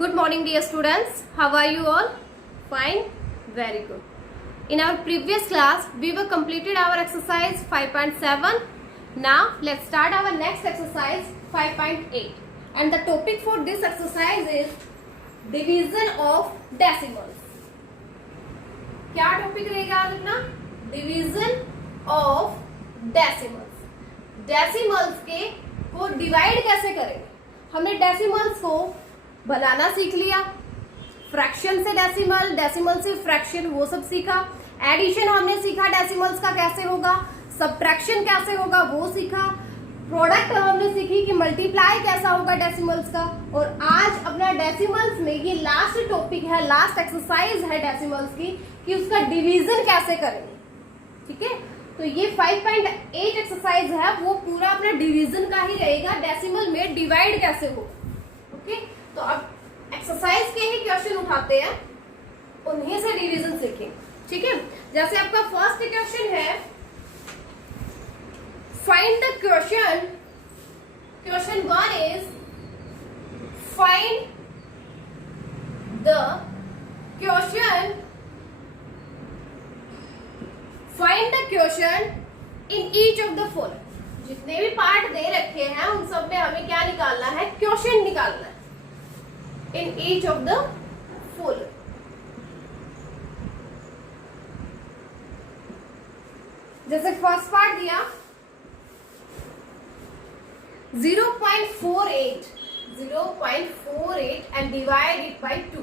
Good morning, dear students. How are you all? Fine? Very good. In our previous class, we were completed our exercise 5.7. Now, let's start our next exercise 5.8. And the topic for this exercise is division of decimals. क्या topic रहेगा आज अपना? Division of decimals. Decimals के को divide कैसे करेंगे. हमने decimals को बनाना सीख लिया, फ्रैक्शन से डेसिमल, डेसिमल से फ्रैक्शन, वो सब सीखा. एडिशन हमने सीखा डेसिमल्स का कैसे होगा, सबट्रैक्शन कैसे होगा वो सीखा. प्रोडक्ट हमने सीखी कि मल्टीप्लाई कैसा होगा डेसिमल्स का. और आज अपना डेसिमल्स में ये लास्ट टॉपिक है, लास्ट एक्सरसाइज है डेसिमल्स की कि उसका डिवीजन कैसे करेंगे. ठीक है, तो ये 5.8 एक्सरसाइज है, वो पूरा अपना डिवीजन का ही रहेगा, डेसिमल में डिवाइड कैसे होगा. ओके, तो अब एक्सरसाइज के ही क्वेश्चन उठाते हैं, उन्हीं से डिवीजन सीखेंगे. ठीक है, जैसे आपका फर्स्ट क्वेश्चन है, find the question. Question 1 is find the question. Find the question in each of the following. जितने भी पार्ट दे रखे हैं उन सब में हमें क्या निकालना है, क्वेश्चन निकालना है. In each of the following. जैसे फर्स्ट पार्ट दिया 0.48 एंड डिवाइड इट बाय 2.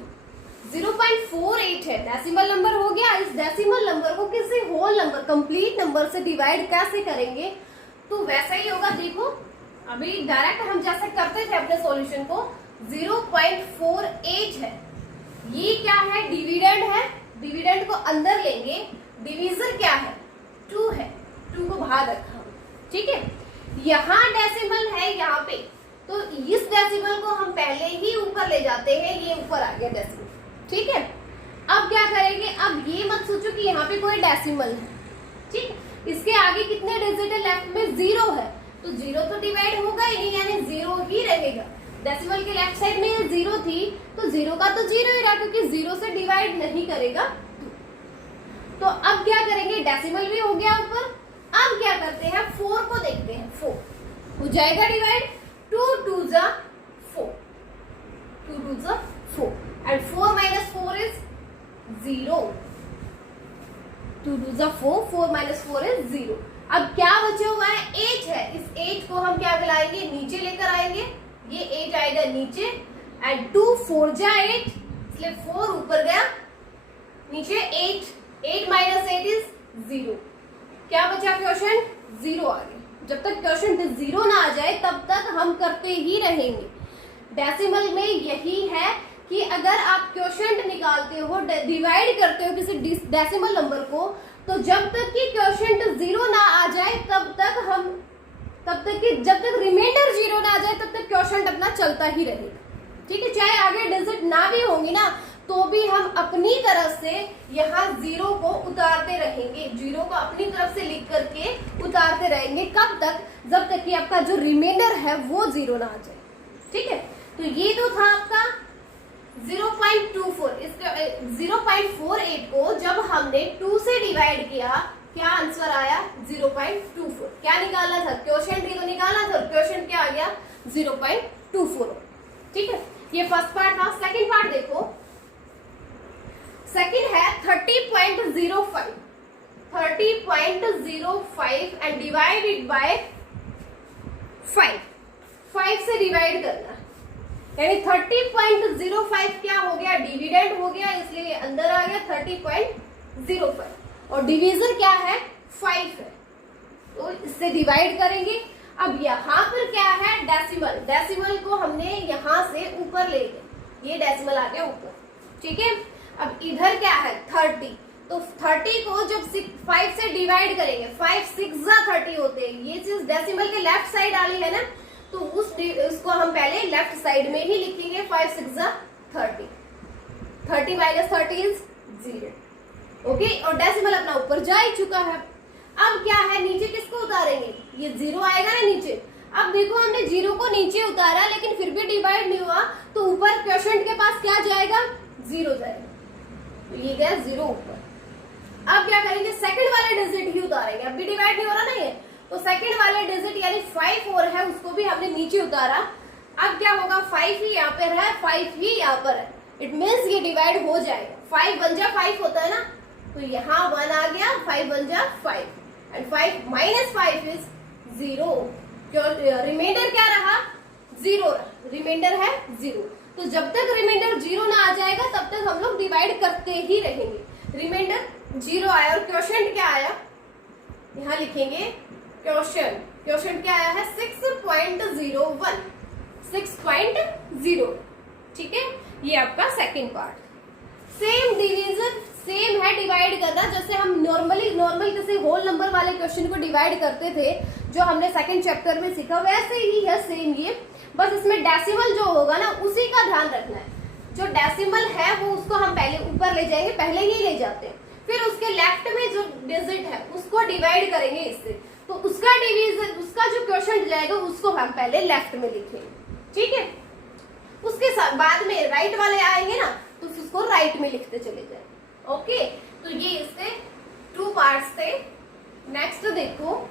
0.48 है, डेसिमल नंबर हो गया. इस डेसिमल नंबर को किसी होल नंबर, कंप्लीट नंबर से डिवाइड कैसे करेंगे, तो वैसा ही होगा. देखो अभी डायरेक्ट हम जैसे करते थे अपने सॉल्यूशन को, 0.48 है, ये क्या है, डिविडेंड है. डिविडेंड को अंदर लेंगे. डिवीजन क्या है, 2 है, 2 को बाहर रखा. ठीक है, यहाँ डेसिमल है यहाँ पे, तो इस डेसिमल को हम पहले ही ऊपर ले जाते हैं. ये ऊपर आ गया डेसिमल. ठीक है, अब क्या करेंगे, अब ये मत सोचो कि यहाँ पे कोई डेसिमल है. ठीक, इसके आगे कितने डिजिट है, लेफ्ट में 0 है, तो 0 तो डिवाइड होगा ही नहीं, यानी 0 ही रहेगा. डेसिमल के लेफ्ट साइड में 0 थी, तो 0 का तो 0 ही रहा, क्योंकि 0 से डिवाइड नहीं करेगा. तो अब क्या करेंगे, डेसिमल भी हो गया ऊपर. अब क्या करते हैं, 4 को देखते हैं. 4 हो जाएगा डिवाइड. 2 2 जा 4, 2 2 जा 4 and 4 minus 4 is 0. 2 2 जा 4, 4 minus 4 is 0. अब क्या बचे हुआ है, 8 है. इस 8 को हम क्या लाएंगे, नीचे लेकर आएंगे. ये 8 आएगा नीचे, एंड 2 4 जा 8, इसलिए 4 ऊपर गया, नीचे 8. 8 minus 8 is 0. क्या बचा क्वेश्चन, 0 आ गया. जब तक क्वेश्चन 0 ना आ जाए तब तक हम करते ही रहेंगे. डेसिमल में यही है कि अगर आप क्वेश्चन निकालते हो, डिवाइड करते हो किसी डेसिमल नंबर को, तो जब तक कि क्वेश्चन 0 ना आ जाए तब तक कि जब तक रिमाइंडर 0 ना आ जाए तब तक क्वेश्चन अपना चलता ही रहेगा. ठीक है, चाहे आगे डिजिट ना भी होंगी ना, तो भी हम अपनी तरफ से यहाँ 0 को उतारते रहेंगे. 0 को अपनी तरफ से लिख करके उतारते रहेंगे. कब तक, जब तक कि आपका जो रिमाइंडर है वो 0 ना आ जाए. ठीक है, तो ये तो था आपका 0.24. इसका 0.48 को जब हमने 2 से डिवाइड किया, क्या आंसर आया, 0.24. क्या निकालना था, क्वेश्चन भी तो निकालना था. क्वेश्चन क्या आ गया, 0.24. ठीक है, ये फर्स्ट पार्ट था. सेकंड पार्ट देखो, सेकंड है 30.05. 30.05 एंड डिवाइड इट बाय 5. 5 से डिवाइड करना, यानी 30.05 क्या हो गया, डिविडेंड हो गया, इसलिए अंदर आ गया 30.05. और डिवीजन क्या है, 5 है, तो इससे डिवाइड करेंगे. अब यहाँ पर क्या है, डेसिमल. डेसिमल को हमने यहाँ से ऊपर ले गए, ये डेसिमल आ गया ऊपर. ठीक है, अब इधर क्या है, 30. तो 30 को जब 5 से डिवाइड करेंगे, 5 6 जा 30 होते हैं. ये चीज डेसिमल के लेफ्ट साइड वाली है ना, तो उसको हम पहले लेफ्ट साइड में ही लिखेंगे. 5 6 जा 30. 30 minus 30 is 0. ओके, और डेसिमल अपना ऊपर जा ही चुका है. अब क्या है, नीचे किसको उतारेंगे, ये 0 आएगा ना नीचे. अब देखो हमने 0 को नीचे उतारा लेकिन फिर भी डिवाइड नहीं हुआ, तो ऊपर क्वोशंट के पास क्या जाएगा, 0 जाएगा, तो ये गया 0 ऊपर। अब क्या करेंगे, सेकंड वाले डिजिट ही उतारेंगे, अब भी डिवाइड नहीं हो रहा ना ये, तो सेकंड वाले डिजिट यानी 5 और है उसको भी हमने नीचे उतारा। अब क्या होगा, 5 ही यहाँ पर है, 5 ही यहाँ पर है, इट मीन्स ये डिवाइड हो जाएगा। 5 1 जा 5 होता है ना, तो यहाँ 1 आ गया, 5 1 जा 5 एंड 5 माइनस 5 इज 0। रिमाइंडर क्या रहा, 0 रहा, रिमाइंडर है 0। तो जब तक रिमाइंडर 0 ना आ जाएगा तब तक हम लोग डिवाइड करते ही रहेंगे। रिमाइंडर 0 आया और क्वोशंट क्या आया, यहाँ लिखेंगे क्वोशंट, क्वोशंट क्या आया है 6.01, 6.0, ठीक है। ये आपका second part. Same division same है डिवाइड करना, जैसे हम नॉर्मल किसी होल नंबर वाले क्वेश्चन को डिवाइड करते थे जो हमने सेकंड चैप्टर में सीखा, वैसे ही है सेम ये, बस इसमें डेसिमल जो होगा ना उसी का ध्यान रखना है। जो डेसिमल है वो उसको हम पहले ऊपर ले जाएंगे, पहले ही ले जाते हैं, फिर उसके लेफ्ट में जो डिजिट है उसको डिवाइड करेंगे इससे, तो उसका डिवीजन, उसका जो क्वेश्चन जाएगा उसको हम पहले लेफ्ट में लिखेंगे, ठीक है। उसके बाद में राइट वाले आएंगे ना तो उसको राइट में लिखते चले जाए, ओके। तो ये इसके 2 पार्ट्स थे। नेक्स्ट देखो,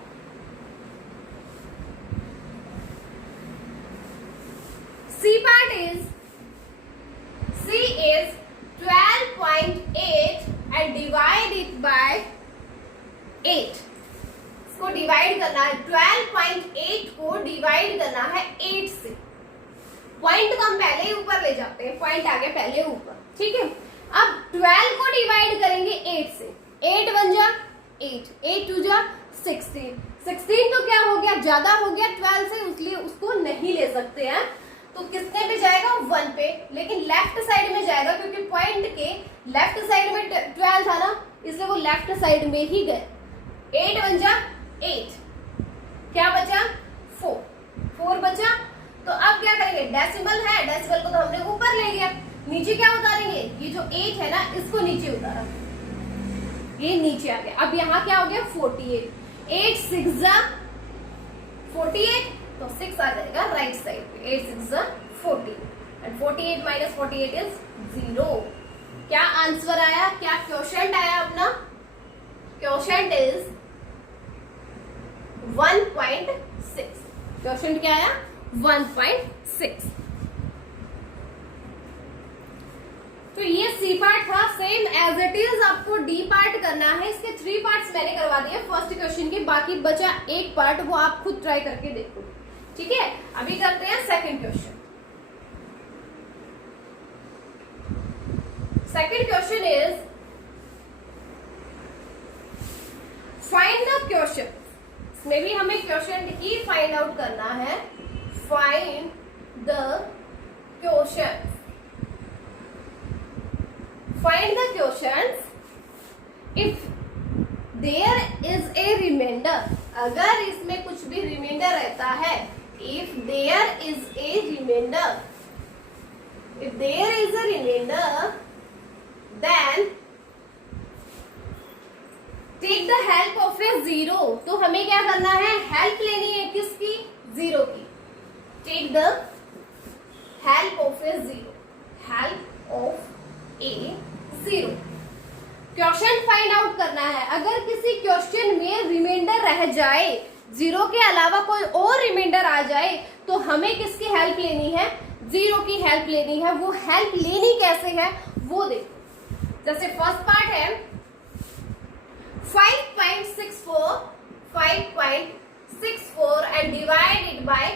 C part is, C is 12.8 and divide it by 8। इसको डिवाइड करना है, 12.8 को डिवाइड करना है 8 से। पॉइंट को हम पहले ही ऊपर ले जाते हैं, पॉइंट आगे पहले ऊपर, ठीक है। अब 12 को डिवाइड करेंगे 8 से, 8 1 जा 8, 8 2 जा 16, 16 तो क्या हो गया, ज्यादा हो गया 12 से, इसलिए उसको नहीं ले सकते हैं, तो किसने पे जाएगा 1 पे, लेकिन लेफ्ट साइड में जाएगा क्योंकि पॉइंट के लेफ्ट साइड में 12 था ना, इसलिए वो लेफ्ट साइड में ही गए। 8 1 जा 8, क्या बचा 4, 4 बचा। तो अब क्या करेंगे, डेसिमल है, डेसिमल को तो हमने ऊपर ले गया, नीचे क्या उतारेंगे, ये जो 8 है ना इसको नीचे उतारा, ये नीचे आ गया। अब यहाँ क्या हो गया 48, 8 6 जा 48, तो 6 आ जाएगा राइट साइड पे, 8 6 जा 40 एंड 48 माइनस 48 इज 0। क्या आंसर आया, क्या क्वोशंट आया अपना, क्वोशंट इज 1.6, क्वोशंट क्या आया 1.6। तो ये सी पार्ट था, सेम एज इट इज आपको डी पार्ट करना है। इसके 3 पार्ट्स मैंने करवा दिए फर्स्ट क्वेश्चन के, बाकी बचा एक पार्ट, वो आप खुद ट्राई करके देखो, ठीक है। अभी करते हैं second question. Second question is find the question. इसमें भी हमें क्वेश्चन ही फाइंड आउट करना है। Find the question, find the questions if there is a remainder, अगर इसमें कुछ भी रिमाइंडर रहता है, if there is a remainder, if there is a remainder then take the help of a zero। तो हमें क्या करना है, हेल्प लेनी है किसकी, 0 की। take the help of a zero, help of a 0। Question find out करना है, अगर किसी क्वेश्चन में रिमाइंडर रह जाए, 0 के अलावा कोई और रिमाइंडर आ जाए, तो हमें किसकी हेल्प लेनी है, 0 की हेल्प लेनी है। वो हेल्प लेनी कैसे है वो देखो। जैसे फर्स्ट पार्ट है 5.64, 5.64 एंड डिवाइड इट बाय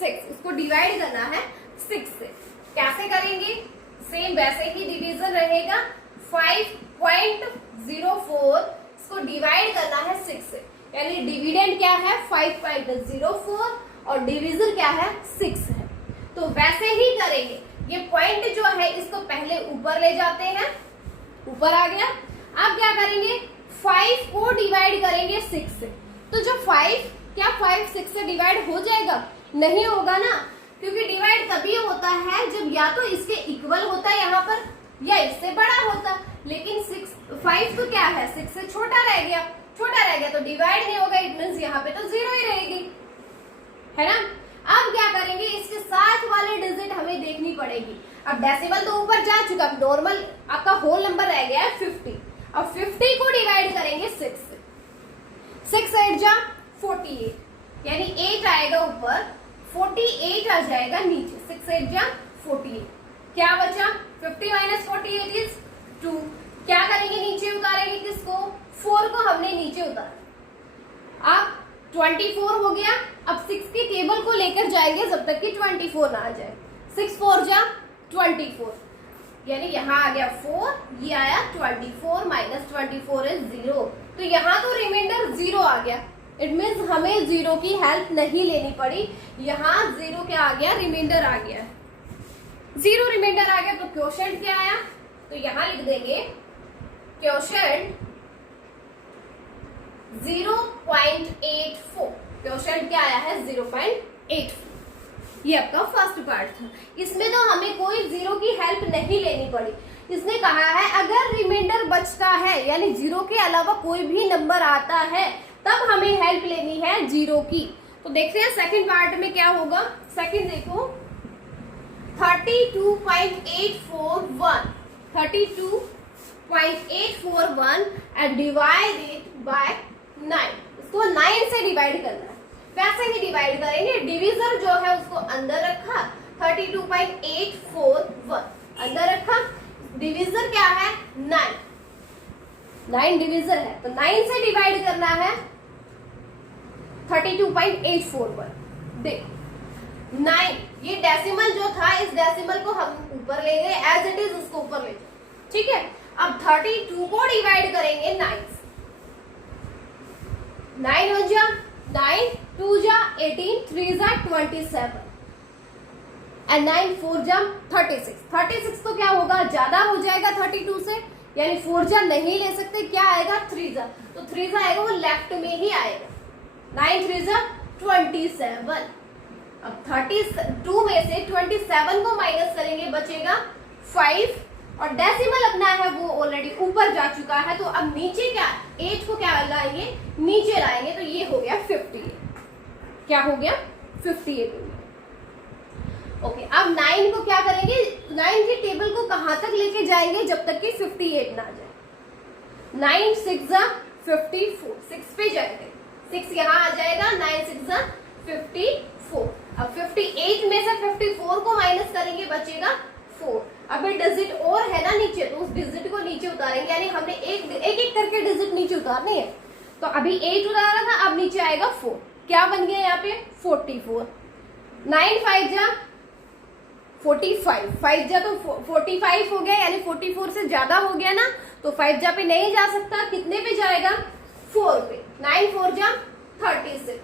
6। इसको डिवाइड करना है 6 से। कैसे करेंगे, सेम वैसे ही डिवीजन रहेगा। 5.04 इसको डिवाइड करना है 6 से, यानी डिविडेंड क्या है 5.04 और डिवीजन क्या है 6 है। तो वैसे ही करेंगे, ये पॉइंट जो है इसको पहले ऊपर ले जाते हैं, ऊपर आ गया। अब क्या करेंगे, 5 को डिवाइड करेंगे 6 से। तो जो 5 क्या 5 6 से डिवाइड हो जाएगा, नहीं होगा ना, क्योंकि डिवाइड तभी होता है जब या तो इसके इक्वल होता है यहाँ पर या इससे बड़ा होता। लेकिन 5 तो क्या है 6 से छोटा रह गया, तो डिवाइड नहीं होगा, इट मींस यहाँ पे तो 0 ही रहेगी, है ना। अब क्या करेंगे, इसके साथ वाले डिजिट हमें देखनी पड़ेगी। अब डेसिमल तो ऊपर जा चुका, नॉर्मल आपका होल नंबर रह गया है 50। अब 50 को डिवाइड करेंगे 6 से, 6 8 जा 48, यानी 8 आएगा ऊपर, 48 आ जाएगा नीचे। 6 8 जा 48, क्या बचा 50 माइनस 48 इज 2। क्या करेंगे, नीचे उतारेंगे किसको, 4 को हमने नीचे उतारा। अब 24 हो गया। अब 6 के टेबल को लेकर जाएंगे जब तक कि 24 ना आ जाए। 6 4 जा 24, यानी यहाँ आ गया 4, ये आया 24 माइनस 24 इज 0। तो यहाँ तो रिमाइंडर 0 आ गया। इट मीन्स हमें 0 की हेल्प नहीं लेनी पड़ी। यहाँ 0 क्या आ गया, रिमाइंडर आ गया, 0 रिमाइंडर आ गया। तो क्वोशंट क्या आया, तो यहाँ लिख देंगे क्वोशंट 0.84। क्वोशंट क्या आया है, 0.84। ये आपका फर्स्ट पार्ट था। इसमें तो हमें कोई 0 की हेल्प नहीं लेनी पड़ी। इसने कहा है अगर रिमाइंडर बचता है, यानी 0 के अलावा कोई भी नंबर आता है, तब हमें हेल्प लेनी है 0 की। तो देखते हैं सेकंड पार्ट में क्या होगा। सेकंड देखो, 32.841, 32.841 एंड डिवाइड इट बाय 9। इसको 9 से डिवाइड करना है। कैसे ही डिवाइड करेंगे, डिविजर जो है उसको अंदर रखा, 32.841 अंदर रखा, डिविजर क्या है 9, 9 डिविजर है, तो 9 से डिवाइड करना है 32.841। देखो 9, ये डेसिमल जो था, इस डेसिमल को हम ऊपर ले गए, एज इट इज उसको ऊपर ले गए, ठीक है। अब 32 को डिवाइड करेंगे 9 से, 9 हो जा 9, 2 जा 18, 3 जा 27 एंड 9 4 जा 36। 36 तो क्या होगा, ज्यादा हो जाएगा 32 से, यानी 4 जा नहीं ले सकते, क्या आएगा 3 जा, तो 3 जा आएगा वो लेफ्ट में ही आएगा। 9 3 जा 27। अब 32 में से 27 को माइनस करेंगे, बचेगा 5 और डेसिमल अपना है वो ऑलरेडी ऊपर जा चुका है। तो अब नीचे क्या, 8 को क्या लाएंगे, नीचे लाएंगे, तो ये हो गया 58। क्या हो गया 58 हो गया। ओके, अब 9 को क्या करेंगे, 9 के टेबल को कहां तक लेके जाएंगे जब तक कि 58 ना आ जाए। 9 6 जा 54, 6 पे जाएंगे, 6 यहाँ आ जाएगा, 9 6 जा 54। अब 58 में से 54 को माइनस करेंगे, बचेगा 4। अब ये डिजिट और है ना नीचे, तो उस डिजिट को नीचे उतारेंगे, यानी हमने एक एक करके डिजिट नीचे उतारने हैं। तो अभी 8 उतारा था, अब नीचे आएगा 4, क्या बन गया यहाँ पे 44। 9 5 जा 45, 5 जा तो 45 हो गया, यानी 44 से ज्यादा हो गया ना, तो 5 जा पे नहीं जा सकता, कितने पे जाएगा 4 पे। 9 4 जा 36।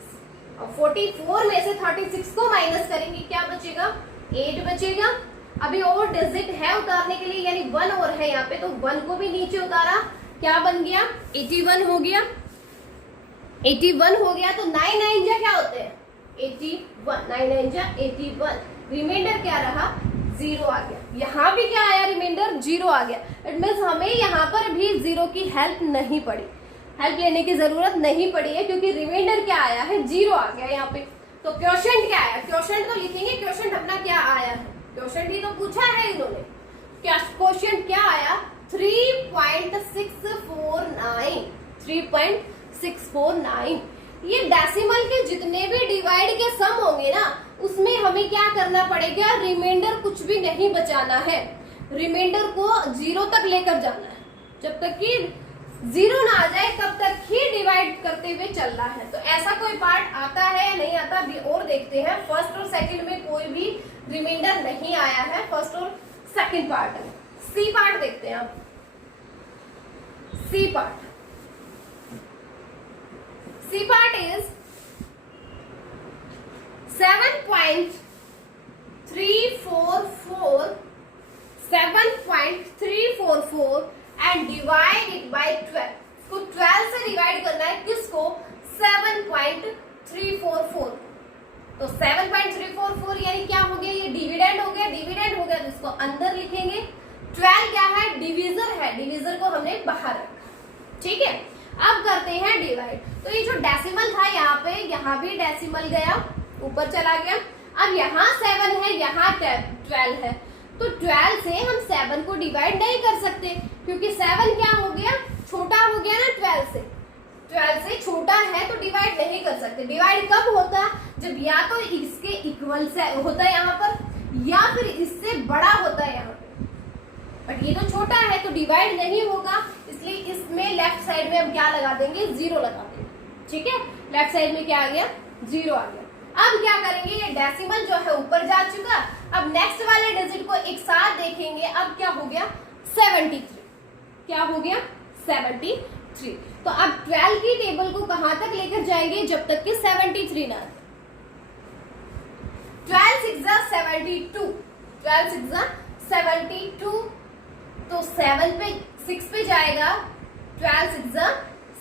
अब 44 में से 36 को माइनस करेंगे, क्या बचेगा 8 बचेगा। अभी और डिजिट है उतारने के लिए, यानी 1 और है यहाँ पे, तो 1 को भी नीचे उतारा, क्या बन गया 81 हो गया। 81 हो गया, तो 9 9 जा क्या होते हैं 81, 9 9 जा 81। रिमाइंडर क्या रहा 0 आ गया। यहाँ भी क्या आया, रिमाइंडर 0 आ गया। इट मीन्स हमें यहाँ पर भी 0 की हेल्प नहीं पड़ी, हेल्प लेने की जरूरत नहीं पड़ी है, क्योंकि रिमाइंडर क्या आया है 0 आ गया यहाँ पे। तो क्वोशंट क्या आया, क्वोशंट तो लिखेंगे, क्वोशंट अपना क्या आया है, क्वोशंट ही तो पूछा है इन्होंने। क्या क्वोशंट क्या आया 3.649, 3.649। ये डेसिमल के जितने भी डिवाइड के सम होंगे ना, उसमें हमें क्या करना पड़ेगा, रिमाइंडर कुछ भी नहीं बचाना है, रिमाइंडर को 0 तक लेकर जाना है। जब तक कि 0 ना आ जाए तब तक ही डिवाइड करते हुए चलना है। तो ऐसा कोई पार्ट आता है या नहीं आता भी और देखते हैं। फर्स्ट और सेकंड में कोई भी रिमाइंडर नहीं आया है, फर्स्ट और सेकंड पार्ट में। सी पार्ट देखते हैं अब। C part, C part is 7.344 and divide it by 12। इसको 12 से डिवाइड करना है, किसको 7.344। तो 7.344 यानी क्या हो गया, ये डिविडेंड हो गया, डिविडेंड हो गया तो इसको अंदर लिखेंगे। 12 क्या है, डिविजर है, डिविजर को हमने बाहर रखा, ठीक है। अब करते हैं डिवाइड। तो ये जो डेसिमल था यहाँ पे, यहाँ भी डेसिमल गया, ऊपर चला गया। अब यहाँ 7 है, यहाँ 12 है, तो 12 से हम 7 को डिवाइड नहीं कर सकते, क्योंकि 7 क्या हो गया, छोटा हो गया ना 12 से। 12 से छोटा है तो डिवाइड नहीं कर सकते। डिवाइड कब होता, जब या तो इसके इक्वल से होता है यहाँ पर, या फिर इससे बड़ा होता है यहाँ पे। बट ये तो छोटा है तो डिवाइड नहीं होगा, इसलिए इसमें लेफ्ट साइड में हम क्या लगा देंगे, 0 लगा देंगे। ठीक है, लेफ्ट साइड में क्या आ गया, 0 आ गया। अब क्या करेंगे, ये डेसिमल जो है ऊपर जा चुका। अब नेक्स्ट वाले डिजिट को एक साथ देखेंगे। अब क्या हो गया, 73। क्या हो गया, 73। तो अब 12 की टेबल को कहां तक लेकर जाएंगे, जब तक कि 73 ना आए। 12 6 72, 12 6 72, तो 7 पे 6 पे जाएगा, 12 6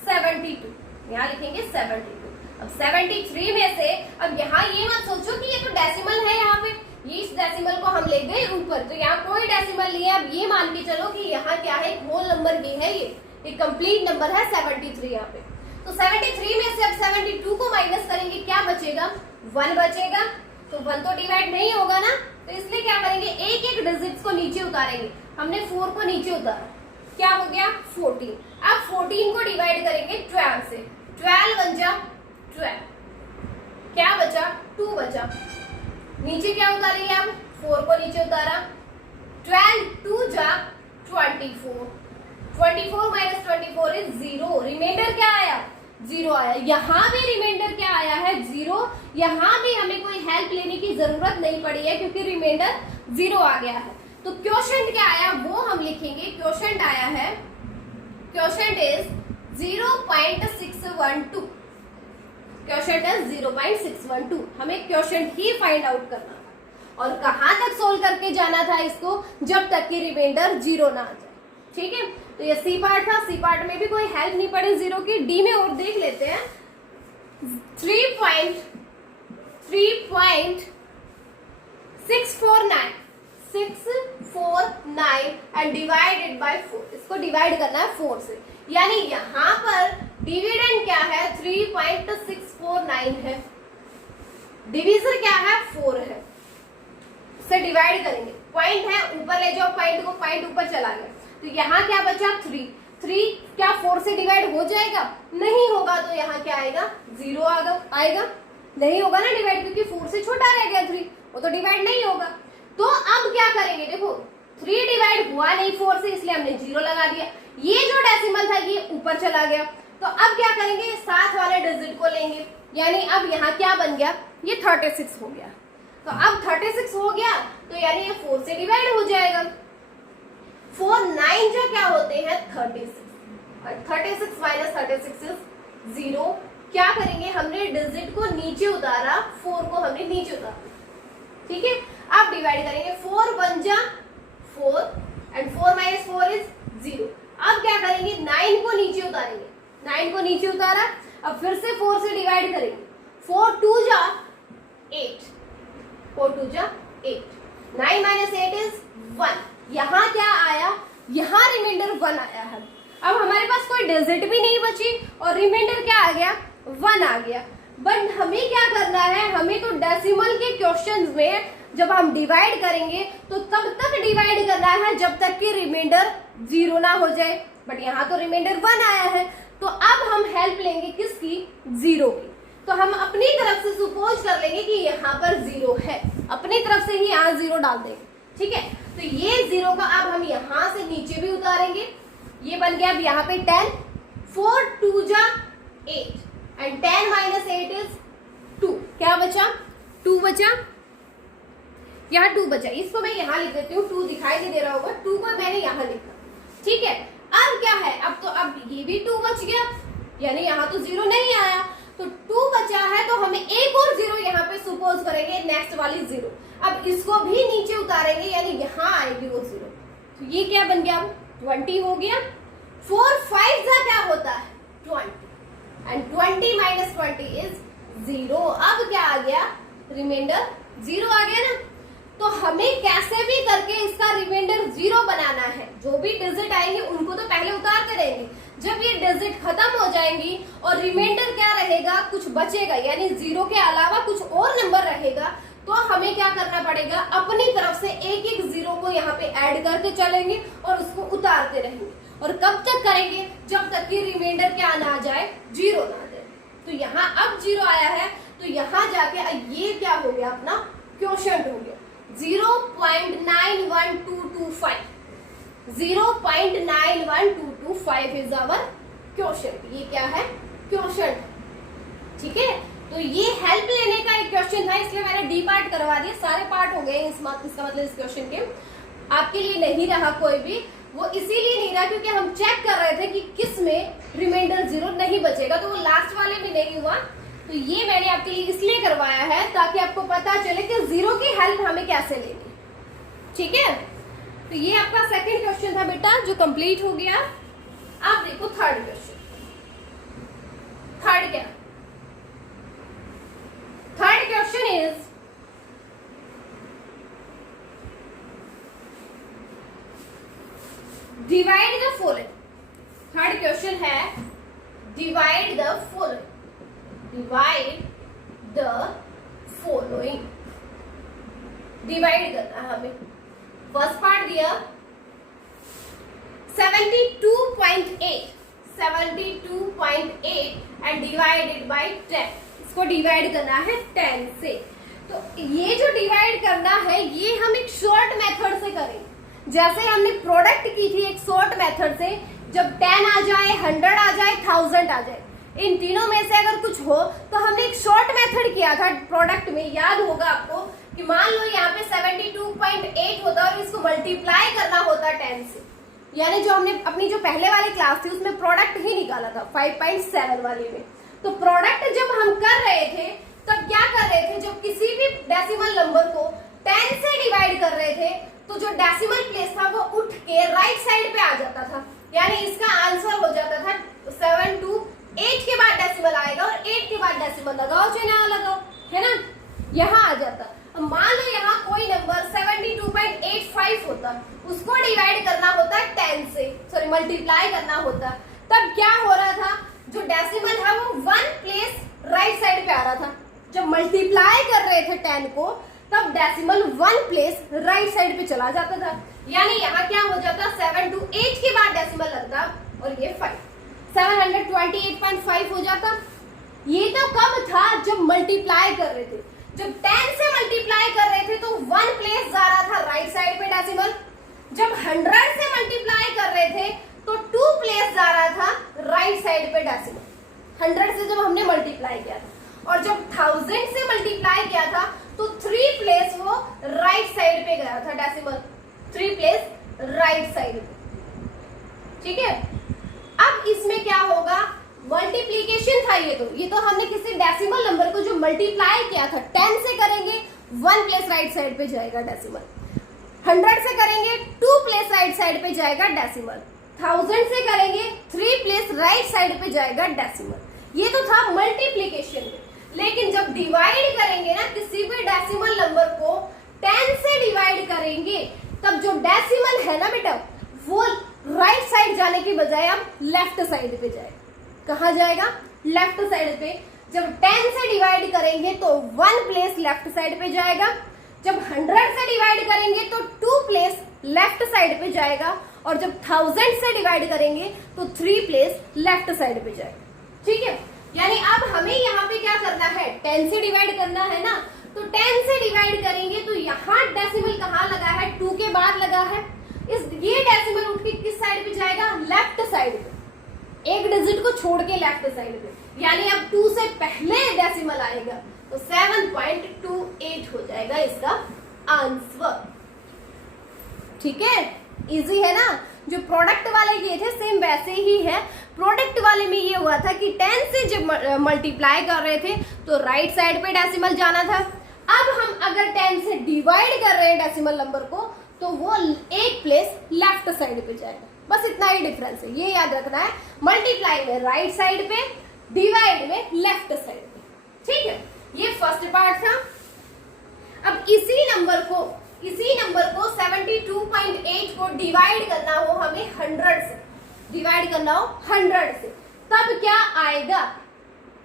72, यहाँ लिखेंगे 72। अब 73 में से, अब यहाँ ये मत सोचो कि ये तो डेसिमल है, यहाँ पे ये इस डेसिमल को हम ले गए ऊपर, तो यहाँ कोई डेसिमल नहीं है। अब ये मान के चलो कि यहाँ क्या है, होल नंबर ये है, ये कंप्लीट नंबर है 73 यहाँ पे। तो 73 में से अब 72 को माइनस करेंगे, क्या बचेगा, 1 बचेगा। तो 1 तो डिवाइड नहीं होगा ना, तो इसलिए क्या करेंगे, एक एक डिजिट को नीचे उतारेंगे। हमने 4 को नीचे उतारा, क्या हो गया, 14। अब 14 को डिवाइड करेंगे 12 से, 12 बन जा 12, क्या बचा, 2 बचा। नीचे क्या उतारेंगे, अब 4 को नीचे उतारा, 12 2 जा 24, 24 माइनस 24 इज 0। रिमाइंडर क्या आया, 0 आया। यहाँ भी रिमाइंडर क्या आया है, 0। यहाँ भी हमें कोई हेल्प लेने की जरूरत नहीं पड़ी है, क्योंकि रिमाइंडर 0 आ गया है। तो क्वोशंट क्या आया वो हम लिखेंगे। क्वोशंट आया है, क्वोशंट इज 0.612, क्वोशंट इज 0.612। हमें क्वोशंट ही फाइंड आउट करना था, और कहां तक सोल्व करके जाना था इसको, जब तक कि रिमाइंडर 0 ना आ जाए। ठीक है, तो ये सी पार्ट था। सी पार्ट में भी कोई हेल्प नहीं पड़ी 0 की। डी में और देख लेते हैं, 3.649 एंड डिवाइडेड बाय 4। इसको डिवाइड करना है 4 से, यानी यहाँ पर डिविडेंड क्या है, 3.649 है, डिवीजर क्या है, 4 है। इससे डिवाइड करेंगे, पॉइंट है ऊपर ले जाओ पॉइंट को, पॉइंट ऊपर चला गया, तो यहाँ क्या बचा, 3 क्या 4 से डिवाइड हो जाएगा, नहीं होगा। तो यहाँ क्या आएगा, 0 आएगा, नहीं होगा ना डिवाइड, क्योंकि 4 से छोटा रह गया 3, वो तो डिवाइड नहीं होगा। तो अब क्या करेंगे, देखो 3 डिवाइड हुआ नहीं 4 से, इसलिए हमने 0 लगा दिया। ये जो डेसिमल था ये ऊपर चला गया, तो अब क्या करेंगे, साथ वाले डिजिट को लेंगे, यानी अब यहाँ क्या बन गया, ये 36 हो गया। तो अब 36 हो गया, तो यानी ये 4 से डिवाइड हो जाएगा। 4 9 जो क्या होते हैं, 36, और 36 माइनस 36 इज 0। क्या करेंगे, हमने डिजिट को नीचे उतारा, 4 को हमने नीचे उतारा। ठीक है, अब डिवाइड करेंगे, 4 1 जा 4 एंड 4 माइनस 4 इज 0। अब क्या करेंगे, 9 को नीचे उतारेंगे, 9 को नीचे उतारा, अब फिर से 4 से डिवाइड करेंगे, 4 2 जा 8, 4 2 जा 8, 9 माइनस 8 इज 1। यहाँ क्या आया, यहाँ रिमाइंडर 1 आया है। अब हमारे पास कोई डिजिट भी नहीं बची और रिमाइंडर क्या आ गया, 1 आ गया। बट हमें क्या करना है, हमें तो डेसिमल के क्वेश्चंस में जब हम डिवाइड करेंगे तो तब तक डिवाइड करना है जब तक कि रिमाइंडर 0 ना हो जाए। बट यहाँ तो रिमाइंडर 1 आया है, तो अब हम हेल्प लेंगे किसकी, 0 की। तो हम अपनी तरफ से सपोज कर लेंगे कि यहाँ पर 0 है, अपनी तरफ से ही यहाँ 0 डाल देंगे। ठीक है, तो ये 0 का अब हम यहाँ से नीचे भी उतारेंगे, ये बन गया अब यहाँ पे 10, 4 2 जा 8 एंड 10 माइनस 8 इज 2। क्या बचा, 2 बचा, यहाँ 2 बचा। इसको मैं यहाँ लिख देती हूँ, 2 दिखाई नहीं दे रहा होगा, 2 को मैंने यहाँ लिखा। ठीक है, अब क्या है, अब ये भी 2 बच गया, यानी यहाँ तो 0 नहीं आया, तो 2 बचा है, तो हमें एक और 0 यहाँ पे सपोज करेंगे, नेक्स्ट वाली 0। अब इसको भी नीचे उतारेंगे, यानी यहाँ आएगी वो 0। तो ये क्या बन गया, 20 हो गया। 4 5 का क्या होता है, 20 एंड 20 माइनस 20 इज 0। अब क्या आ गया, रिमाइंडर 0 आ गया ना। तो हमें कैसे भी करके इसका रिमाइंडर 0 बनाना है। जो भी डिजिट आएंगे उनको तो पहले उतारते रहेंगे, जब ये डिजिट खत्म हो जाएंगी और रिमाइंडर क्या रहेगा, कुछ बचेगा, यानी 0 के अलावा कुछ और नंबर हमें क्या करना पड़ेगा, अपनी तरफ से एक एक जीरो को यहाँ पे ऐड करते चलेंगे और उसको उतारते रहेंगे। और कब तक करेंगे, जब तक कि रिमाइंडर क्या ना आ जाए, जीरो ना आ जाए। तो यहाँ अब जीरो आया है, तो यहाँ जाके ये क्या हो गया, अपना क्वोशंट हो गया 0.91225। 0.91225 इज आवर क्वोशंट। ये क्या है, क्वोशंट। ठीक है, तो ये हेल्प लेने का एक क्वेश्चन था, इसलिए मैंने डी पार्ट करवा दिए। सारे पार्ट हो गए इसका मतलब इस क्वेश्चन के आपके लिए नहीं रहा कोई भी। वो इसीलिए नहीं रहा क्योंकि हम चेक कर रहे थे कि किस में रिमाइंडर जीरो नहीं बचेगा, तो वो लास्ट वाले में नहीं हुआ। तो ये मैंने आपके लिए इसलिए करवाया है ताकि आपको पता चले कि जीरो की हेल्प हमें कैसे लेनी। ठीक है, तो ये आपका सेकंड क्वेश्चन था बेटा, जो कंप्लीट हो गया। अब देखो थर्ड क्वेश्चन। थर्ड क्या, third question is divide the following. Third question है divide the following. Divide the following, divide करना है हमें। फर्स्ट पार्ट दिया 72.8 एंड डिवाइडेड बाय 10। इसको डिवाइड करना है 10 से। तो ये जो डिवाइड करना है ये हम एक शॉर्ट मेथड से करेंगे। जैसे हमने प्रोडक्ट की थी एक शॉर्ट मेथड से, जब 10 आ जाए, 100 आ जाए, 1000 आ जाए, इन तीनों में से अगर कुछ हो तो हमने एक शॉर्ट मेथड किया था प्रोडक्ट में। याद होगा आपको कि मान लो यहाँ पे 72.8 होता और इसको मल्टीप्लाई करना होता 10 से। यानी जो हमने अपनी जो पहले वाली क्लास थी उसमें प्रोडक्ट ही निकाला था 5.7 वाले में। तो प्रोडक्ट जब हम कर रहे थे तब क्या कर रहे थे, जब किसी भी डेसिमल नंबर को 10 से डिवाइड कर रहे थे तो जो डेसिमल प्लेस था वो उठ के राइट साइड पे आ जाता था। यानी इसका आंसर हो जाता था 7 to 8 के बाद डेसिमल आएगा और 8 के बाद डेसिमल लगाओ चाहे ना लगाओ, है ना, यहाँ आ जाता। अब मान लो यहाँ कोई नंबर 72.85 होता, उसको डिवाइड करना होता 10 से, सॉरी मल्टीप्लाई करना होता, तब क्या हो रहा था, जो डेसिमल है वो 1 प्लेस राइट साइड पे आ रहा था। जब मल्टीप्लाई कर रहे थे 10 को तब डेसिमल 1 प्लेस राइट साइड पे चला जाता था। यानी यहाँ क्या हो जाता, 7 to 8 के बाद डेसिमल लगता और ये 5, 728.5 हो जाता। ये तो कब था, जब मल्टीप्लाई कर रहे थे। जब 10 से मल्टीप्लाई कर रहे थे तो 1 प्लेस जा रहा था राइट साइड पे डेसिमल। जब 100 से मल्टीप्लाई कर रहे थे तो 2 प्लेस जा रहा था राइट साइड पे डेसिमल। 100 से जब हमने मल्टीप्लाई किया था, और जब 1000 से मल्टीप्लाई किया था तो 3 प्लेस वो राइट साइड पे गया था डेसिमल, 3 प्लेस राइट साइड पे। ठीक है, अब इसमें क्या होगा, मल्टीप्लीकेशन था ये तो हमने किसी डेसिमल नंबर को जो मल्टीप्लाई किया था 10 से करेंगे 1 प्लेस राइट साइड पे जाएगा डेसिमल, 100 से करेंगे 2 प्लेस राइट साइड पे जाएगा डेसिमल, 1000 से करेंगे 3 प्लेस राइट साइड पे जाएगा डेसिमल। ये तो था मल्टीप्लीकेशन में। लेकिन जब डिवाइड करेंगे ना किसी भी डेसिमल नंबर को 10 से डिवाइड करेंगे तब जो डेसिमल है ना बेटा वो राइट साइड जाने की बजाय अब लेफ्ट साइड पे जाएगा। कहाँ जाएगा, लेफ्ट साइड पे। जब 10 से डिवाइड करेंगे तो 1 प्लेस लेफ्ट साइड पे जाएगा, जब 100 से डिवाइड करेंगे तो 2 प्लेस लेफ्ट साइड पे जाएगा, और जब 1000 से डिवाइड करेंगे तो 3 प्लेस लेफ्ट साइड पे जाएगा। ठीक है, यानी अब हमें यहाँ पे क्या करना है, 10 से डिवाइड करना है ना, तो 10 से डिवाइड करेंगे तो यहाँ डेसिमल कहाँ लगा है, 2 के बाद लगा है। ये डेसिमल उठ के किस साइड पे जाएगा, लेफ्ट साइड पे, एक डिजिट को छोड़ के लेफ्ट साइड पे। यानी अब 2 से पहले डेसिमल आएगा तो 7.28 हो जाएगा इसका आंसर। ठीक है, इजी है ना। जो प्रोडक्ट वाले किए थे सेम वैसे ही है। प्रोडक्ट वाले में ये हुआ था कि 10 से जब मल्टीप्लाई कर रहे थे तो राइट साइड पे डेसिमल जाना था। अब हम अगर 10 से डिवाइड कर रहे हैं डेसिमल नंबर को तो वो एक प्लेस लेफ्ट साइड पे जाएगा। बस इतना ही डिफरेंस है, ये याद रखना है। मल्टीप्लाई में राइट साइड पे, डिवाइड में लेफ्ट साइड पे। ठीक है, ये फर्स्ट पार्ट था। अब इसी नंबर को 72.8 को डिवाइड करना हो हमें 100 से, डिवाइड करना हो 100 से, तब क्या आएगा,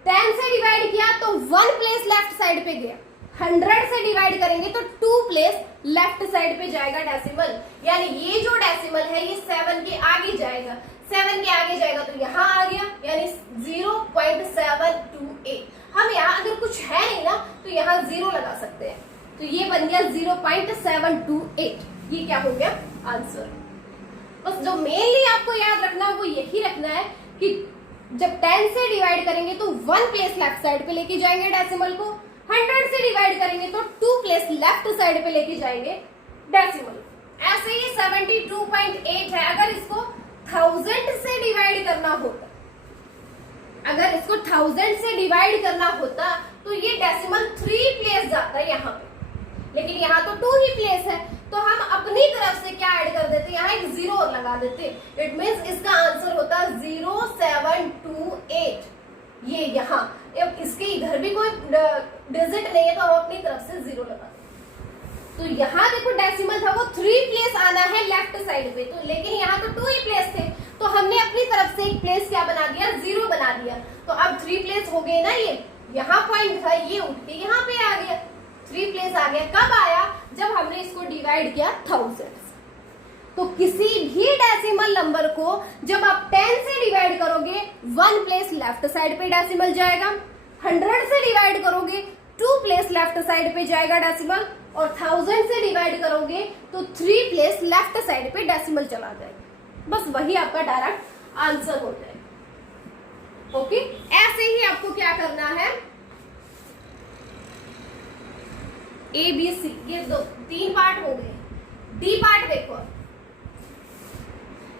10 से डिवाइड किया तो 1 प्लेस लेफ्ट साइड पे गया, 100 से डिवाइड करेंगे तो 2 प्लेस लेफ्ट साइड पे जाएगा डेसिमल, यानी ये जो डेसिमल है ये 7 के आगे जाएगा, 7 के आगे जाएगा तो यहाँ आ गया, यानी 0.728। हम यहाँ अगर कुछ है नहीं ना तो यहाँ 0 लगा सकते हैं, तो ये बन गया 0.728। ये क्या हो गया आंसर। बस जो मेनली आपको याद रखना है वो यही रखना है कि जब 10 से डिवाइड करेंगे तो 1 प्लेस लेफ्ट साइड पे लेके जाएंगे डेसिमल को, 100 से डिवाइड करेंगे तो 2 प्लेस लेफ्ट साइड पे लेके जाएंगे डेसिमल। ऐसे ही 72.8 है, अगर इसको 1000 से डिवाइड करना होता, अगर इसको 1000 से डिवाइड करना होता तो ये डेसिमल 3 प्लेस जाता है यहाँ पे, लेकिन यहाँ तो 2 ही प्लेस है, तो हम अपनी तरफ से क्या ऐड कर देते, यहाँ एक 0 और लगा देते। इट मीन्स इसका आंसर होता 0728। ये यहाँ अब इसके इधर भी कोई डिजिट नहीं है तो हम अपनी तरफ से 0 लगा देते। तो यहाँ देखो डेसिमल था वो 3 प्लेस आना है लेफ्ट साइड पे, तो लेकिन यहाँ तो 2 ही प्लेस थे, तो हमने अपनी तरफ से एक प्लेस क्या बना दिया, 0 बना दिया। तो अब 3 प्लेस हो गए ना, ये यहाँ पॉइंट था, ये उठ के यहाँ पे आ गया, 3 प्लेस आ गया। कब आया, जब हमने इसको डिवाइड किया 1000 से। तो किसी भी डेसिमल नंबर को जब आप 10 से डिवाइड करोगे 1 प्लेस लेफ्ट साइड पे डेसिमल जाएगा, 100 से डिवाइड करोगे 2 प्लेस लेफ्ट साइड पे जाएगा डेसिमल, और 1000 से डिवाइड करोगे तो 3 प्लेस लेफ्ट साइड पे डेसिमल चला जाएगा। बस वही आपका डायरेक्ट आंसर हो जाएगा। ओके, ऐसे ही आपको क्या करना है, ए बी सी ये 3 पार्ट हो गए। डी पार्ट देखो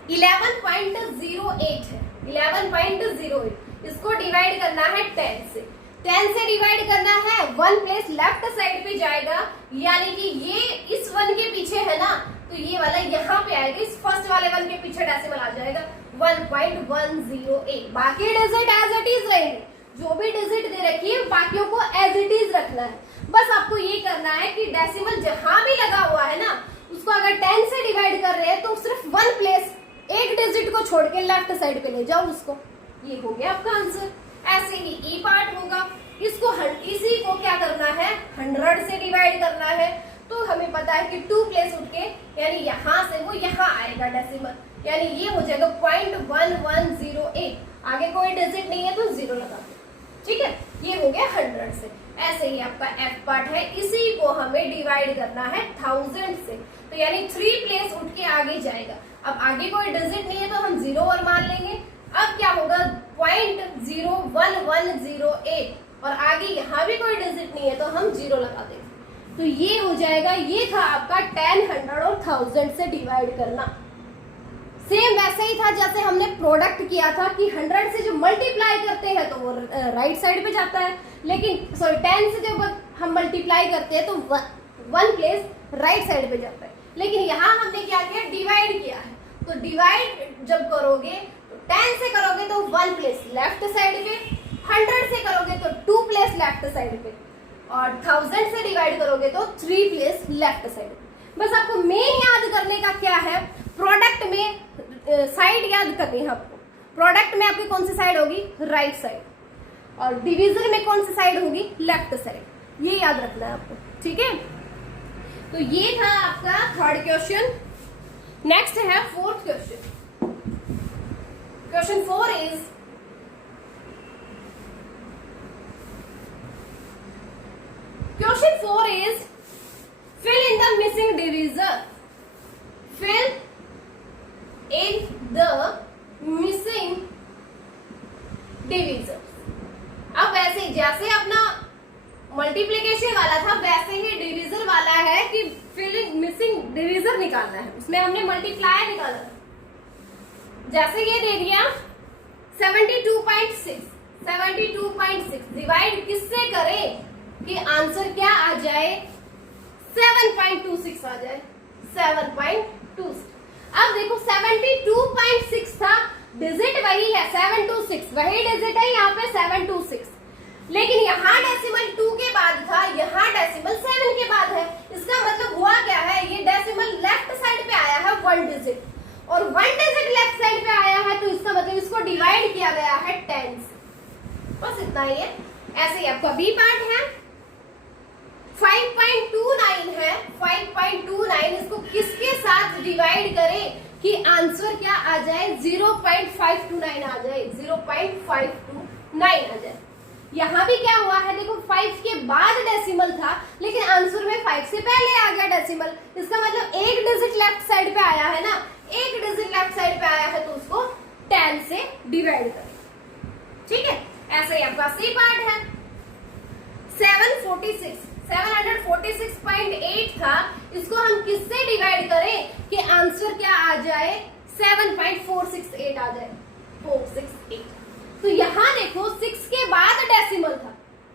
11.08 है, 11.08 इसको डिवाइड करना है 10 से, 10 से डिवाइड करना है 1 प्लेस लेफ्ट साइड पे जाएगा, यानी कि ये इस 1 के पीछे है ना, तो ये वाला यहाँ पे आएगा, इस फर्स्ट वाले 1 के पीछे डेसिमल आ जाएगा 1.108। बाकी डिजिट एज इट इज रहेंगे, जो भी डिजिट दे रखी है बाकियों को एज इट इज रखना है। बस आपको ये करना है कि डेसिमल जहां भी लगा हुआ है ना, उसको अगर 10 से डिवाइड कर रहे हैं तो सिर्फ 1 प्लेस एक डिजिट को छोड़ के लेफ्ट साइड पे ले जाओ उसको। ये हो गया आपका आंसर। ऐसे ही ई पार्ट होगा, इसको इसी को क्या करना है, 100 से डिवाइड करना है, तो हमें पता है कि 2 प्लेस उठ के यानी यहाँ से वो यहाँ आएगा डेसिमल, यानी ये हो जाएगा 0.1108। आगे कोई डिजिट नहीं है तो 0 लगा दो, ठीक है। ये हो गया 100 से। ऐसे ही आपका एफ पार्ट है, इसी को हमें डिवाइड करना है 1000 से, तो यानी 3 प्लेस उठ के आगे जाएगा। अब आगे कोई डिजिट नहीं है तो हम 0 और मान लेंगे। अब क्या होगा 0.01108, और आगे यहाँ भी कोई डिजिट नहीं है तो हम 0 लगा देंगे, तो ये हो जाएगा। ये था आपका 10, 100 और 1000 से डिवाइड करना। सेम वैसे ही था जैसे हमने प्रोडक्ट किया था कि 100 से जो मल्टीप्लाई करते हैं तो वो राइट साइड पे जाता है, लेकिन 10 से जब हम मल्टीप्लाई करते हैं तो 1 प्लेस राइट साइड पे जाता है। लेकिन यहाँ हमने क्या किया, डिवाइड किया है, तो डिवाइड जब करोगे तो 10 से करोगे तो 1 प्लेस लेफ्ट साइड पे, 100 से करोगे तो 2 प्लेस लेफ्ट साइड पे, और 1000 से डिवाइड करोगे तो 3 प्लेस लेफ्ट साइड पे। बस आपको मेन याद करने का क्या है, प्रोडक्ट में साइड याद करनी है आपको। प्रोडक्ट में आपकी कौन सी साइड होगी, राइट साइड, और डिवीजन में कौन सी साइड होगी, लेफ्ट साइड। ये याद रखना है आपको, ठीक है। तो ये था आपका 3rd क्वेश्चन। नेक्स्ट है 4th question. Question 4 is fill in the missing divisor. Fill in the missing divisor. अब वैसे जैसे अपना मल्टीप्लिकेशन वाला था वैसे ही डिविजर वाला है कि फिलिंग मिसिंग डिविजर निकालना है, उसमें हमने मल्टीप्लाई निकाला था। जैसे ये दे दिया 72.6 डिवाइड किससे करें कि आंसर क्या आ जाए, 7.26 आ जाए, 7.26। अब देखो 72.6 था, डिजिट वही है 726, वही डिजिट है यहाँ पे 726, लेकिन यहाँ डेसिमल 2 के बाद था, यहाँ डेसिमल 7 के बाद है। इसका मतलब हुआ क्या है, ये डेसिमल लेफ्ट साइड पे आया है 1 डिजिट, और 1 डिजिट लेफ्ट साइड पे आया है, तो इसका मतलब इसको डिवाइड किया गया है 10 से। बस इतना ही है। ऐसे ही आपका बी पार्ट है, इसको किसके साथ डिवाइड करें कि आंसर क्या आ जाए 0.529 आ जाए, 0.529 आ जाए। यहाँ भी क्या हुआ है देखो 5 के बाद डेसिमल था लेकिन आंसर में 5 से पहले आ गया डेसिमल, इसका मतलब एक डिजिट लेफ्ट साइड पे आया है ना, एक डिजिट लेफ्ट साइड पे आया है तो उसको 10 से डिवाइड करें। ठीक है, ऐसा ही आपका सी पार्ट है। 746.8 था, इसको हम किससे डिवाइड करें कि आंसर क्या आ जाए 7.468 आ जाए, 468। तो यहाँ देखो 6 के बाद डेसिमल था,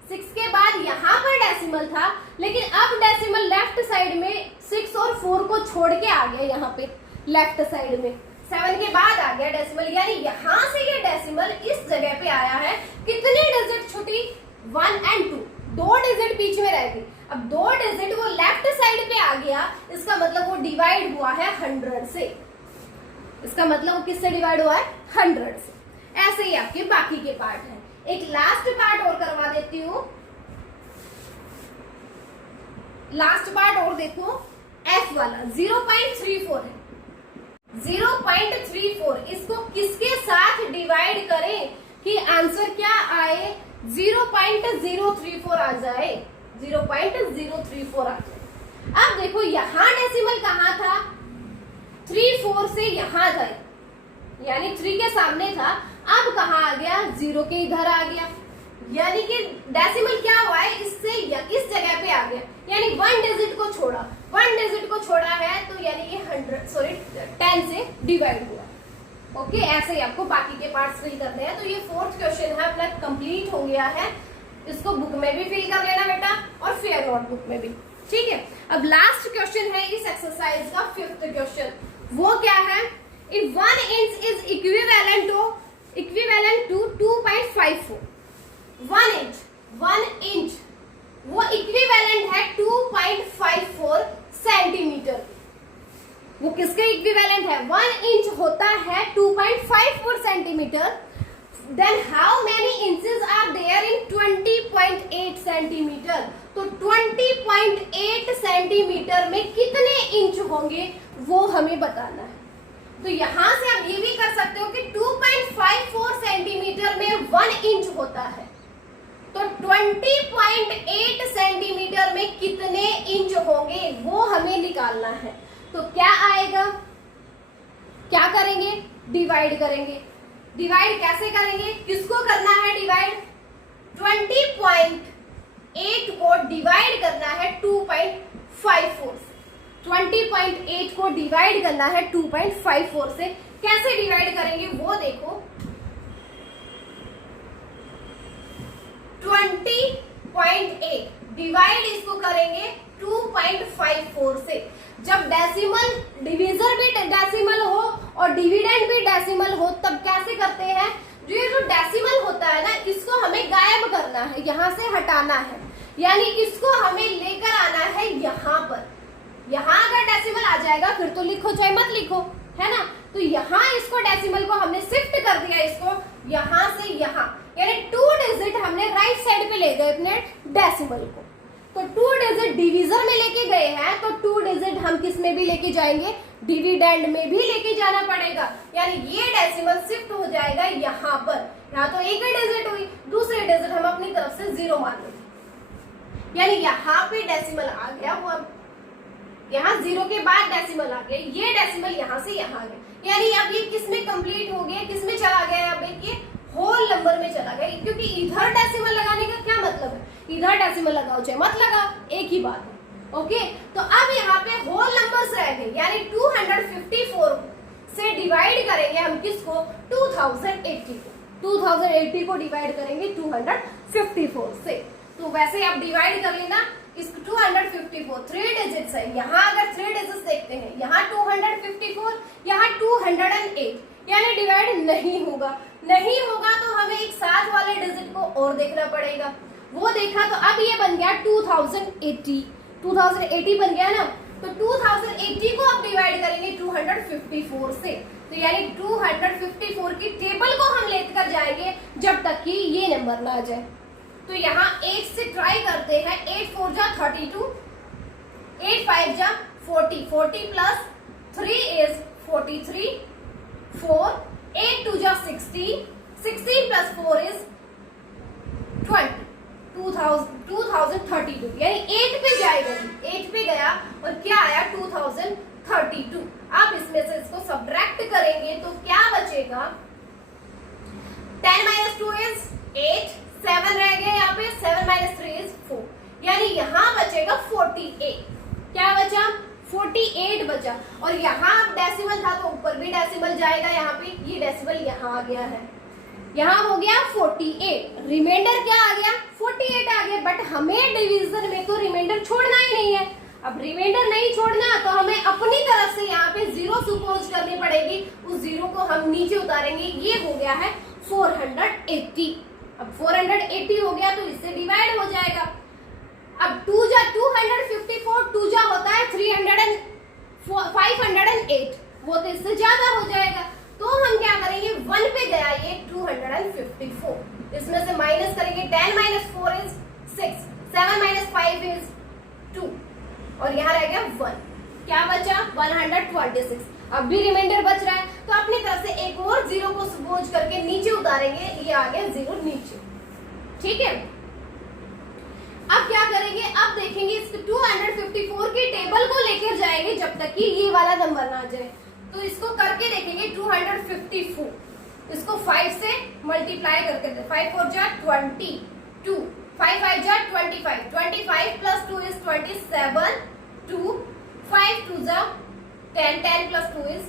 6 के बाद यहाँ पर डेसिमल था लेकिन अब डेसिमल लेफ्ट साइड में 6 और 4 को छोड़ के आ गया, यहाँ पे लेफ्ट साइड में 7 के बाद आ गया डेसिमल, यानी यहाँ से ये डेसिमल इस जगह पे आया है। कितनी डिजिट छुटी 1 और 2, 2 डिजिट बीच में रह गई। अब 2 डिजिट वो लेफ्ट साइड पे आ गया, इसका मतलब वो डिवाइड हुआ है 100 से, इसका मतलब वो किससे डिवाइड हुआ है 100 से। ऐसे ही आपके बाकी के पार्ट हैं। एक लास्ट पार्ट और करवा देती हूँ, लास्ट पार्ट और देखो, F वाला 0.34 है, 0.34 इसको किसके साथ डिवाइड करें कि आंसर क्या आए 0.034 आ जाए, 0.034 आ जाए। अब देखो यहाँ डेसिमल कहाँ था, 3 4 से यहाँ जाए, यानी 3 के सामने था, अब कहाँ आ गया 0 के इधर आ गया, यानी कि डेसिमल क्या हुआ है इससे इस जगह पे आ गया, यानी 1 डिजिट को छोड़ा, 1 डिजिट को छोड़ा है तो यानी ये 10 से डिवाइड हुआ। ओके, ऐसे ही आपको बाकी के पार्ट्स फिल करने हैं। तो ये 4th क्वेश्चन है अपना कंप्लीट हो गया है, इसको बुक में भी फिल कर लेना बेटा और फेयर नोटबुक में भी। ठीक है, अब लास्ट क्वेश्चन है इस एक्सरसाइज का 5th क्वेश्चन, वो क्या है, if 1 inch is equivalent to 2.54, 1 inch वो इक्विवेलेंट है 2.54 सेंटीमीटर। वो किसके इक्विवेलेंट है, 1 इंच होता है 2.54 centimetre. Then how many inches are there in 20.8 centimetre, तो 20.8 सेंटीमीटर में कितने इंच होंगे वो हमें बताना है। तो यहां से आप ये भी कर सकते हो कि 2.54 सेंटीमीटर में 1 इंच होता है, तो 20.8 सेंटीमीटर में कितने इंच होंगे वो हमें निकालना है। तो क्या आएगा, क्या करेंगे, डिवाइड करेंगे। डिवाइड कैसे करेंगे, किसको करना है डिवाइड, 20.8 को डिवाइड करना है 2.54 से, 20.8 को डिवाइड करना है 2.54 से। कैसे डिवाइड करेंगे वो देखो, 20.8 डिवाइड इसको करेंगे 2.54 से। जब डेसिमल डिवीजर भी डेसिमल हो और डिविडेंड भी डेसिमल हो तब कैसे करते हैं, जो डेसिमल होता है ना इसको हमें गायब करना है, यहाँ से हटाना है, यानी इसको हमें लेकर आना है यहाँ पर। यहाँ अगर डेसिमल आ जाएगा फिर तो लिखो चाहे मत लिखो, है ना। तो यहाँ इसको डेसिमल को हमने शिफ्ट कर दिया, इसको यहाँ से यहाँ, यानी 2 डिजिट हमने राइट साइड पे ले गए अपने डेसिमल को। तो 2 डिजिट डिवीजर में लेके गए हैं तो 2 डिजिट हम किस में भी लेके जाएंगे, डिविडेंड में भी लेके जाना पड़ेगा, यानी ये डेसिमल शिफ्ट हो जाएगा यहाँ पर। यहाँ तो एक ही डिजिट हुई, दूसरे डिजिट हम अपनी तरफ से 0 मान लेंगे, यानी यहाँ पे डेसिमल आ गया, वो यहाँ 0 के बाद डेसिमल आ गया, ये डेसिमल यहाँ से यहाँ आ गया, यानी अब ये किस में कंप्लीट हो गया, किस में चला गया, अब ये होल नंबर में चला गया। क्योंकि इधर डेसिमल लगाने का क्या मतलब है, इधर डेसिमल लगाओ चाहे मत लगाओ एक ही बात है। ओके, तो अब यहाँ पे होल नंबर्स रह गए, यानी 254 से डिवाइड करेंगे हम किसको, 2080 को, 2080 को डिवाइड करेंगे 254 से। तो वैसे आप डिवाइड कर लेना इस 254, 3 डिजिट्स है, यहाँ अगर 3 डिजिट्स देखते हैं, यहाँ 254, यहाँ 208, यानी डिवाइड नहीं होगा। नहीं होगा तो हमें एक साथ वाले डिजिट को और देखना पड़ेगा, वो देखा तो अब ये बन गया 2080 बन गया ना। तो 2080 को अब डिवाइड करेंगे 254 से, तो यानी 254 की टेबल को हम लेकर जाएंगे जब तक कि ये नंबर ना आ जाए। तो यहाँ 8 से ट्राई करते हैं, 8 4 जा 32, 8 5 जा 40, 40 plus 3 is 43, 4, 8 2 जा 16, 16 plus 4 is 20, 2032, यानी 8 पे जाएगा, 8 पे गया और क्या आया 2032। आप इसमें से इसको सब्ट्रैक्ट करेंगे तो क्या बचेगा, 10 minus 2 is 8, 7 रह गया यहाँ पे, 7 minus 3 is 4, यानी यहाँ बचेगा 48। क्या बचा, 48 बचा। और यहाँ डेसिमल था तो ऊपर भी डेसिमल जाएगा, यहाँ पे ये डेसिमल यहाँ आ गया है, यहाँ हो गया 48, रिमाइंडर क्या आ गया 48 आ गया। बट हमें डिवीजन में तो रिमाइंडर छोड़ना ही नहीं है। अब रिमाइंडर नहीं छोड़ना तो हमें अपनी तरफ से यहाँ पे जीरो सुपोज करनी पड़ेगी, उस जीरो को हम नीचे उतारेंगे। ये हो गया है 480। अब 480 हो गया तो इससे डिवाइड हो जाएगा। अब 2 जा 254, 2 जा होता है 508, वो तो इससे ज्यादा हो जाएगा। तो हम क्या करेंगे, 1 पे गया ये 254, इसमें से माइनस करेंगे, 10 minus 4 is 6, 7 minus 5 is 2, और यहाँ रह गया 1, क्या बचा 126। अब भी रिमाइंडर बच रहा है तो अपनी तरफ से एक और जीरो को सपोज करके नीचे उतारेंगे, ये आ गया जीरो नीचे, ठीक है। अब क्या करेंगे, अब देखेंगे इस 254 की टेबल को लेकर जाएंगे जब तक कि ये वाला नंबर ना आ जाए। तो इसको करके देखेंगे 254, इसको 5 से मल्टीप्लाई करके दे, 5 4 जा 22, 5 5 जा 25, 25 plus 2 is 27, 2, 5 2 जा 10, 10 plus 2 is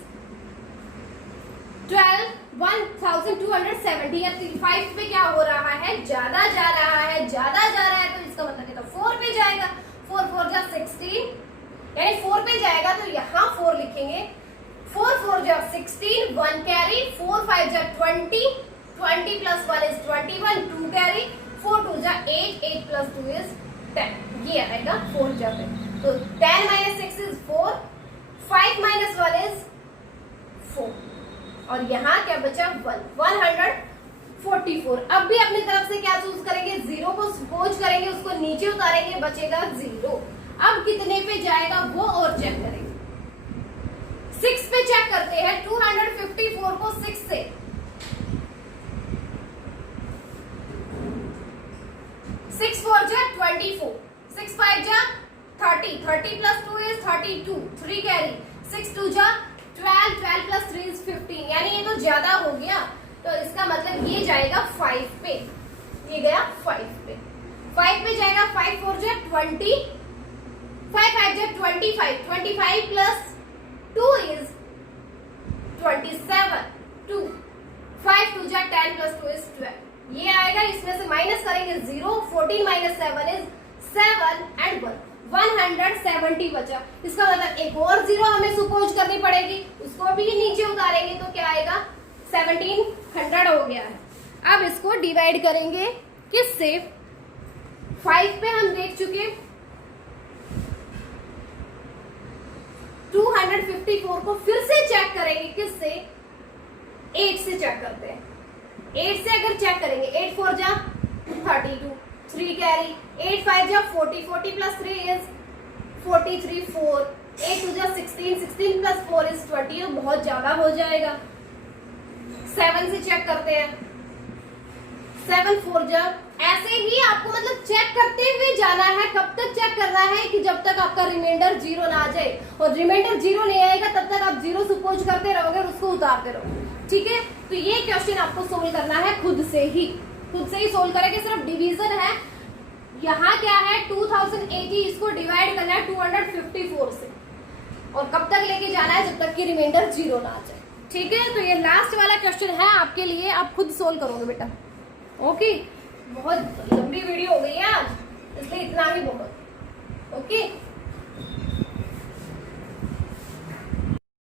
12, 1270। 5 पे क्या हो रहा है, ज्यादा जा रहा है, ज्यादा जा रहा है तो इसका मतलब है तो 4 पे जाएगा, 4 4 जा 16, यानी 4 पे जाएगा तो यहाँ 4 लिखेंगे, 4 4 जा 16, 1 कैरी, 4 5 जा 20, 20 plus 1 is 21, 2 कैरी, 4 2 जा 8, 8 plus 2 is 10, ये आएगा 4 जा पे। तो 10 minus 6 is 4, 5 minus 1 is 4, और यहाँ क्या बचा 1, 144। अब भी अपनी तरफ से क्या चूज करेंगे, जीरो को सपोज करेंगे, उसको नीचे उतारेंगे, बचेगा 0। अब कितने पे जाएगा वो और चेक करेंगे, 6 पे चेक करते हैं। 254 को 6 से 6 4 जा 24, 6 5 जा 30, 30 plus 2 is 32, 3 कैरी, 6 2 जा 12, 12 plus 3 is 15, यानी ये तो ज्यादा हो गया, तो इसका मतलब ये जाएगा 5 पे, ये गया 5 पे, 5 पे जाएगा, 5 4 जा 20, 5 5 जा 25, 25 plus 2 is 27, 2, 5 2 जा 10 plus 2 is 12, ये आएगा। इसमें से माइनस करेंगे 0, 14 minus 7 is 7 and 1, 170 बचा। इसका मतलब एक और जीरो हमें सपोज करनी पड़ेगी, उसको भी नीचे उतारेंगे तो क्या आएगा 1700 हो गया है। अब इसको डिवाइड करेंगे किससे, 5 पे हम देख चुके, 254 को फिर से चेक करेंगे किससे, 8 से चेक करते हैं। 8 से अगर चेक करेंगे, 8 4 जा 32, 3 कैरी, 8 5 जा 40, 40 plus 3 is 43, 4, 8 2 जा 16, 16 plus 4 is 20, बहुत ज्यादा हो जाएगा। 7 से चेक करते हैं, 7 4 जा, ऐसे ही आपको मतलब चेक करते हुए जाना है। कब तक चेक करना है कि जब तक आपका रिमाइंडर 0 ना आ जाए, और रिमाइंडर 0 नहीं आएगा तब तक आप 0 सपोज करते रहोगे और उसको उतारते रहोगे, ठीक है। तो ये क्वेश्चन आपको सोल्व करना है खुद से ही सोल्व करेंगे। सिर्फ डिवीजन है, यहाँ क्या है 2080, इसको डिवाइड करना है 254 से, और कब तक लेके जाना है, जब तक कि रिमाइंडर 0 ना आ जाए, ठीक है। तो ये लास्ट वाला क्वेश्चन है आपके लिए, आप खुद सोल्व करोगे बेटा, ओके। बहुत लंबी वीडियो हो गई है आज, इसलिए इतना ही बहुत, ओके।